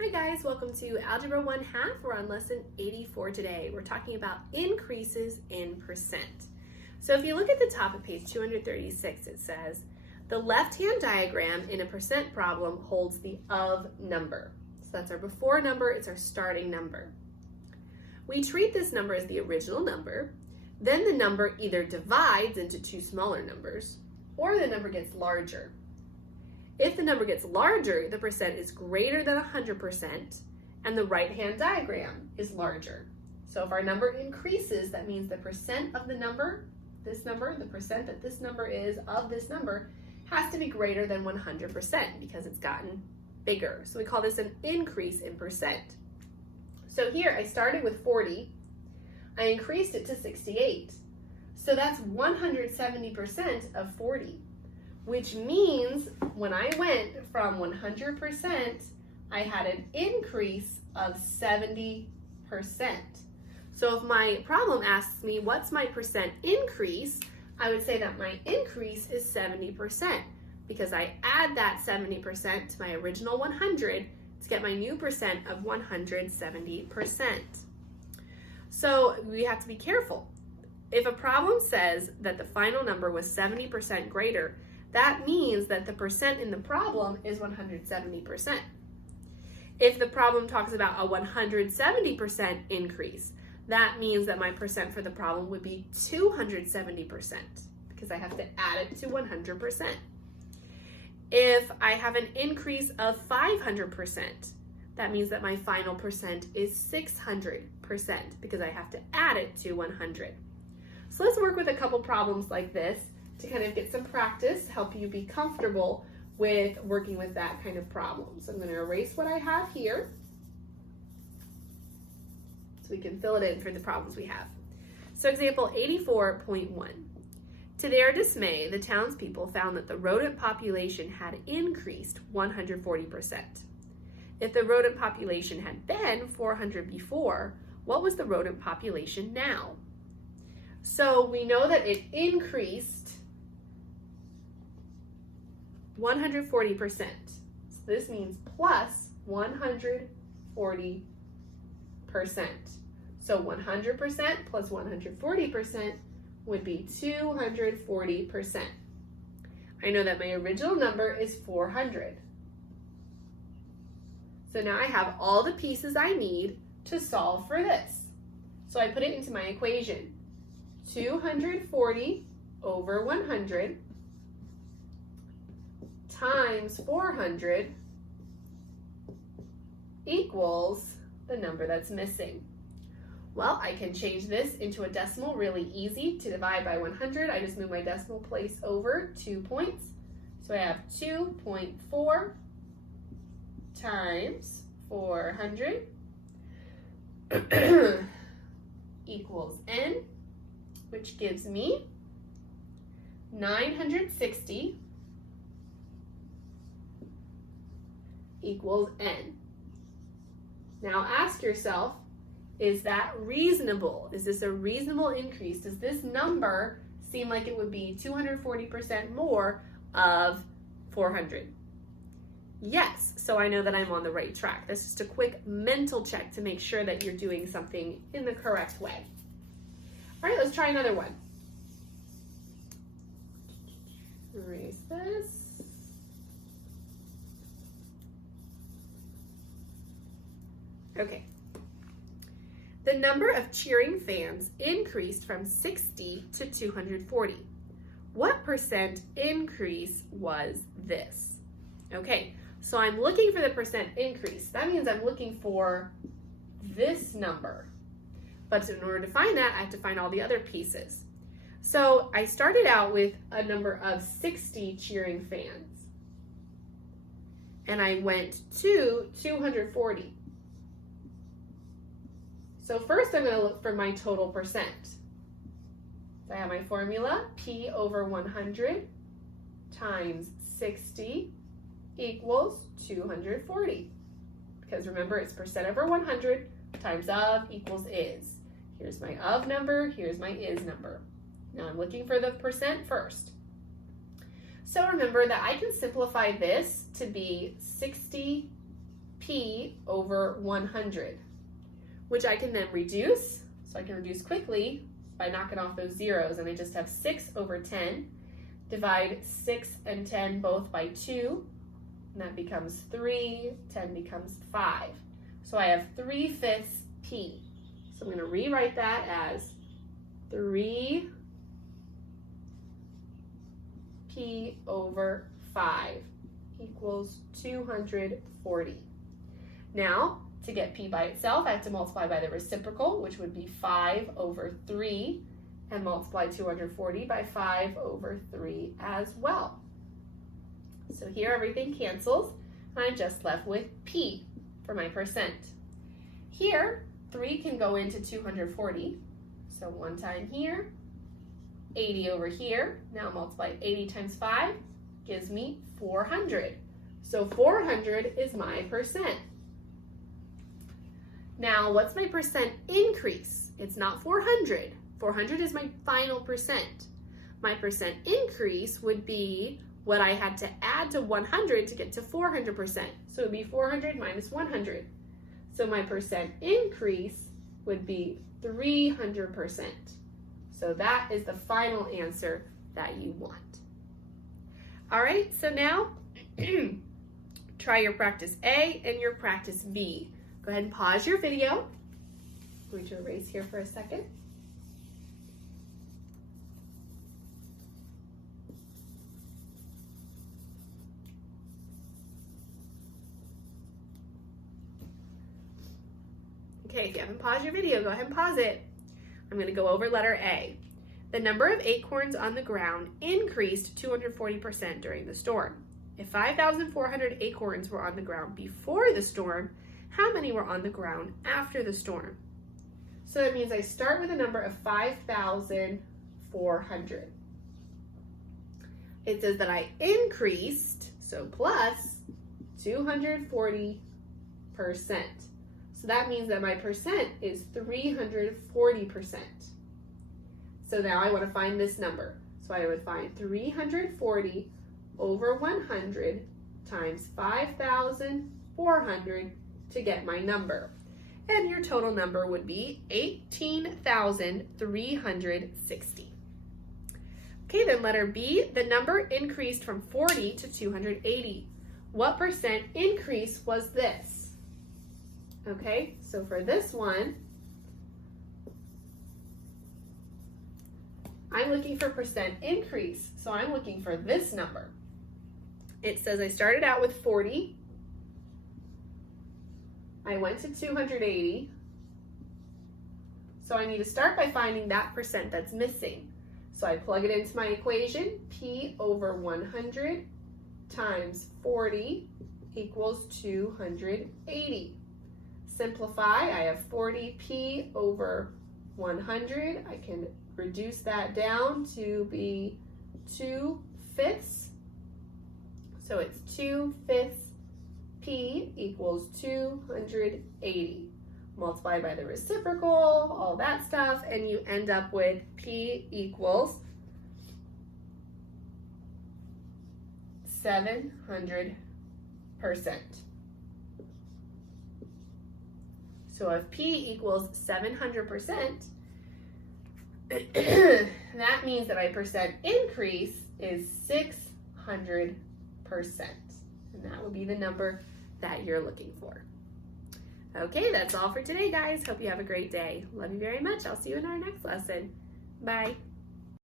Hi guys, welcome to Algebra 1/2. We're on lesson 84 today. We're talking about increases in percent. So if you look at the top of page 236, it says, the left-hand diagram in a percent problem holds the of number. So that's our before number, it's our starting number. We treat this number as the original number, then the number either divides into two smaller numbers, or the number gets larger. If the number gets larger, the percent is greater than 100%, and the right-hand diagram is larger. So if our number increases, that means the percent of the number, this number, the percent that this number is of this number, has to be greater than 100% because it's gotten bigger. So we call this an increase in percent. So here I started with 40, I increased it to 68. So that's 170% of 40. Which means when I went from 100%, I had an increase of 70%. So if my problem asks me, what's my percent increase? I would say that my increase is 70% because I add that 70% to my original 100 to get my new percent of 170%. So we have to be careful. If a problem says that the final number was 70% greater, that means that the percent in the problem is 170%. If the problem talks about a 170% increase, that means that my percent for the problem would be 270% because I have to add it to 100%. If I have an increase of 500%, that means that my final percent is 600% because I have to add it to 100. So let's work with a couple problems like this to kind of get some practice, help you be comfortable with working with that kind of problem. So I'm going to erase what I have here so we can fill it in for the problems we have. So example 84.1. To their dismay, the townspeople found that the rodent population had increased 140%. If the rodent population had been 400 before, what was the rodent population now? So we know that it increased 140%. So this means plus 140%. So 100% plus 140% would be 240%. I know that my original number is 400. So now I have all the pieces I need to solve for this. So I put it into my equation. 240 over 100 times 400 equals the number that's missing. Well, I can change this into a decimal really easy. To divide by 100, I just move my decimal place over 2 points. So I have 2.4 times 400 equals n, which gives me 960 equals n. Now ask yourself, is that reasonable? Is this a reasonable increase? Does this number seem like it would be 240% more of 400? Yes, so I know that I'm on the right track. That's just a quick mental check to make sure that you're doing something in the correct way. All right, let's try another one. Erase this. Okay. The number of cheering fans increased from 60 to 240. What percent increase was this? Okay, so I'm looking for the percent increase. That means I'm looking for this number. But in order to find that, I have to find all the other pieces. So I started out with a number of 60 cheering fans. And I went to 240. So first I'm going to look for my total percent. So I have my formula, P over 100 times 60 equals 240. Because remember, it's percent over 100 times of equals is. Here's my of number, here's my is number. Now I'm looking for the percent first. So remember that I can simplify this to be 60 P over 100, which I can then reduce. So I can reduce quickly by knocking off those zeros, and I just have 6 over 10. Divide 6 and 10 both by 2, and that becomes 3, 10 becomes 5. So I have 3/5 P. So I'm going to rewrite that as 3 P over 5 equals 240. Now, to get P by itself, I have to multiply by the reciprocal, which would be 5 over 3, and multiply 240 by 5 over 3 as well. So here everything cancels, and I'm just left with P for my percent. Here, 3 can go into 240, so 1 time here, 80 over here. Now multiply 80 times 5 gives me 400. So 400 is my percent. Now, what's my percent increase? It's not 400. 400 is my final percent. My percent increase would be what I had to add to 100 to get to 400%. So it would be 400 minus 100. So my percent increase would be 300%. So that is the final answer that you want. All right, so now try your practice A and your practice B. Go ahead and pause your video. I'm going to erase here for a second. Okay, if you haven't paused your video, go ahead and pause it. I'm going to go over letter A. The number of acorns on the ground increased 240% during the storm. If 5,400 acorns were on the ground before the storm, how many were on the ground after the storm? So that means I start with a number of 5,400. It says that I increased, so plus 240%. So that means that my percent is 340%. So now I want to find this number. So I would find 340 over 100 times 5,400 to get my number. And your total number would be 18,360. Okay, then letter B, the number increased from 40 to 280. What percent increase was this? Okay, so for this one, I'm looking for percent increase, so I'm looking for this number. It says I started out with 40, I went to 280, so I need to start by finding that percent that's missing. So I plug it into my equation, P over 100 times 40 equals 280. Simplify, I have 40P over 100. I can reduce that down to be 2/5. So it's 2/5 P equals 280. Multiply by the reciprocal, all that stuff, and you end up with P equals 700%. So if P equals 700%, that means that my percent increase is 600%. And that will be the number that you're looking for. Okay, that's all for today, guys. Hope you have a great day. Love you very much. I'll see you in our next lesson. Bye.